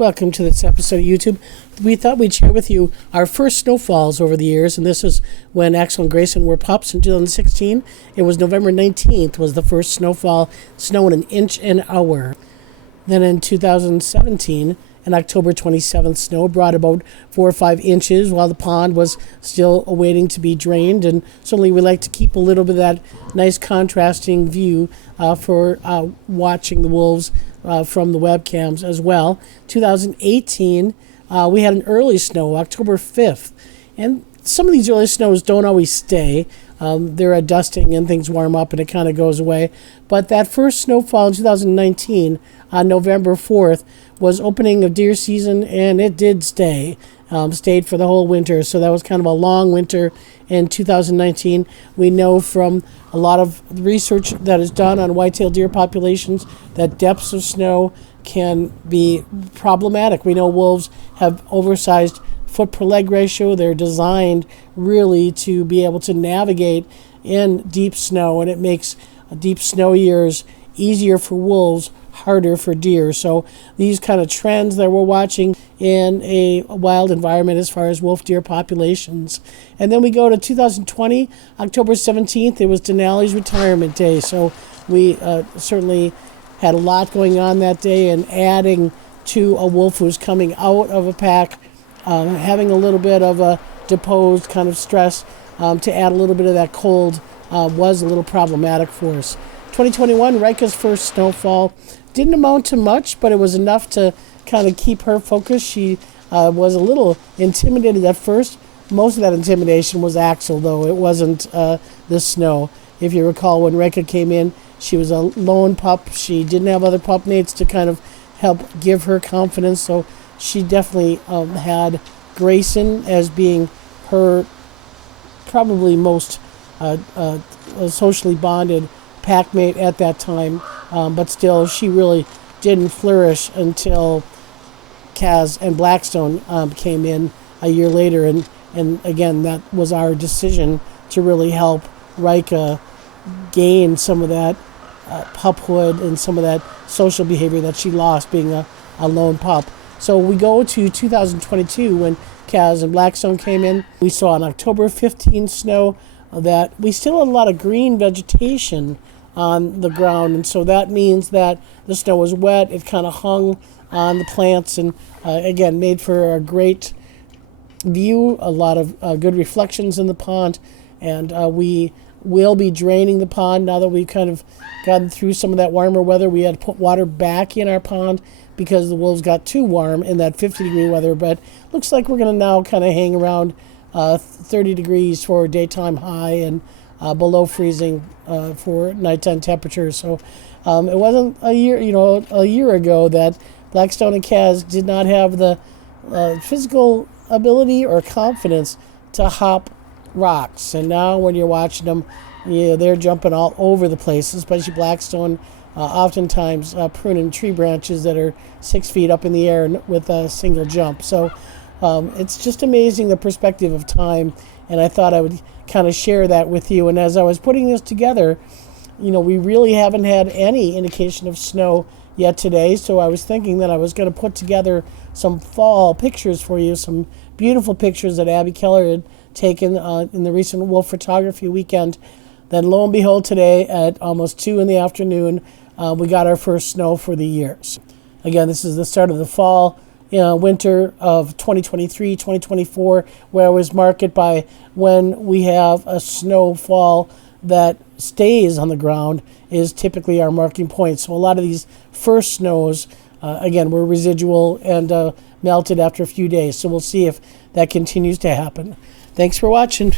Welcome to this episode of YouTube. We thought we'd share with you our first snowfalls over the years, and this is when Axel and Grayson were pups in 2016. It was November 19th was the first snowfall, snowing an inch an hour. Then in 2017, an October 27th snow brought about 4 or 5 inches while the pond was still awaiting to be drained. And certainly we like to keep a little bit of that nice contrasting view for watching the wolves from the webcams as well. 2018, we had an early snow, October 5th. And some of these early snows don't always stay. They're a dusting and things warm up and it kind of goes away. But that first snowfall in 2019 on November 4th was opening of deer season, and it did stayed for the whole winter. So that was kind of a long winter in 2019. We know from a lot of research that is done on white-tailed deer populations that depths of snow can be problematic. We know wolves have oversized foot per leg ratio. They're designed really to be able to navigate in deep snow, and it makes deep snow years easier for wolves, harder for deer. So these kind of trends that we're watching in a wild environment as far as wolf deer populations. And then we go to 2020, October 17th, it was Denali's retirement day. So we certainly had a lot going on that day, and adding to a wolf who's coming out of a pack, having a little bit of a deposed kind of stress to add a little bit of that cold was a little problematic for us. 2021, Rika's first snowfall didn't amount to much, but it was enough to kind of keep her focused. She was a little intimidated at first. Most of that intimidation was Axel, though. It wasn't the snow. If you recall, when Rika came in, she was a lone pup. She didn't have other pup mates to kind of help give her confidence, so she definitely had Grayson as being her probably most socially bonded pack mate at that time, but still she really didn't flourish until Kaz and Blackstone came in a year later, and again that was our decision to really help Rika gain some of that puphood and some of that social behavior that she lost being a lone pup. So we go to 2022 when Kaz and Blackstone came in. We saw an October 15th snow that we still had a lot of green vegetation on the ground, and so that means that the snow was wet. It kind of hung on the plants, and again made for a great view, a lot of good reflections in the pond. And we will be draining the pond now that we've kind of gotten through some of that warmer weather. We had to put water back in our pond because the wolves got too warm in that 50-degree weather, but looks like we're going to now kind of hang around 30 degrees for daytime high and below freezing for nighttime temperatures. So it wasn't a year ago that Blackstone and Kaz did not have the physical ability or confidence to hop rocks. And now when you're watching them, they're jumping all over the place, especially Blackstone, oftentimes pruning tree branches that are 6 feet up in the air with a single jump. So it's just amazing, the perspective of time, and I thought I would kind of share that with you. And as I was putting this together, we really haven't had any indication of snow yet today, so I was thinking that I was going to put together some fall pictures for you, some beautiful pictures that Abby Keller had taken in the recent wolf photography weekend. Then lo and behold, today at almost 2 in the afternoon, we got our first snow for the year. Again, this is the start of the fall, winter of 2023, 2024, where I always mark it by when we have a snowfall that stays on the ground is typically our marking point. So a lot of these first snows, again, were residual and melted after a few days. So we'll see if that continues to happen. Thanks for watching.